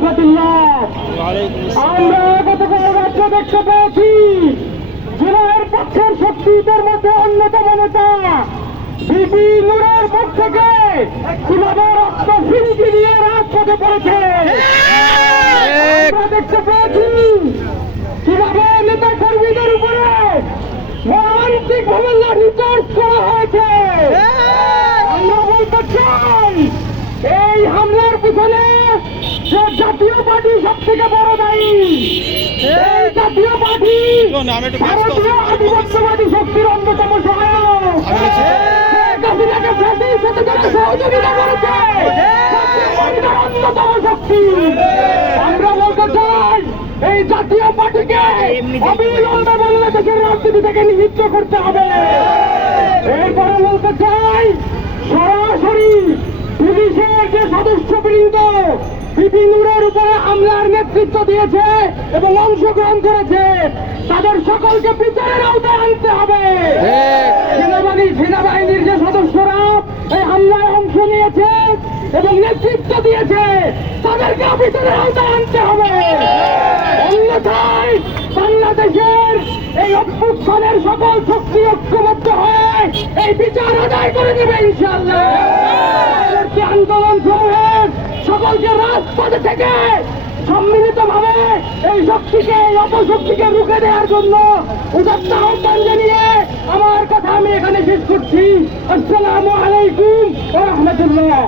রহমতুল্লাহ। আমরা গতকাল রাজ্য দেখতে পেয়েছি জেলার পক্ষের শক্তিদের মধ্যে অন্যতম নেতা বিপি নূরের মুখ থেকে কিভাবে রক্ত ফিরিয়ে নিয়ে রাজপথে পড়েছে। আমরা দেখতে পেয়েছি কিভাবে নেতা কর্মীদের উপরে মর্মান্তিক ভাবে লাঠিচার্জ করা হয়েছে। আমরা বলতে চাই এই হামলার পিছনে যে জাতীয় পার্টি সব থেকে বড় দায়ী। এই জাতীয় পার্টি ভারতীয় আধিপত্যবাদী শক্তির অন্যতম সহায়ক। হাসিনাকে ফ্যাসিস্ট হতে যারা সহযোগিতা করেছে অন্যতম শক্তি। আমরা বলতে চাই এই জাতীয় পার্টিকে অবিলম্বে বাংলাদেশের রাজনীতি থেকে নিষিদ্ধ করতে হবে। এরপরে বলতে চাই সরাসরি পুলিশের যে সদস্যবৃন্দ বিপি নূরের উপরে হামলার নেতৃত্ব দিয়েছে এবং অংশগ্রহণ করেছে তাদের সকলকে বিচারের আওতায় আনতে হবে। সেনাবাহিনীর যে সদস্যরা এই হামলায় অংশ নিয়েছে এবং নেতৃত্ব দিয়েছে তাদেরকে বিচারের আওতায় আনতে হবে। অন্যথায় বাংলাদেশের এই অভ্যুত্থানের সকল শক্তি ঐক্যবদ্ধ হয়ে এই বিচার আদায় করে দেবে ইনশাআল্লাহ। আন্দোলন সমূহের সকলকে রাজপথে থেকে সম্মিলিত ভাবে এই শক্তিকে এই অপশক্তিকে রুখে দেওয়ার জন্য উদাত্ত আহ্বান জানিয়ে আমার কথা আমি এখানে শেষ করছি। আসসালামু আলাইকুম ওয়া রাহমাতুল্লাহ।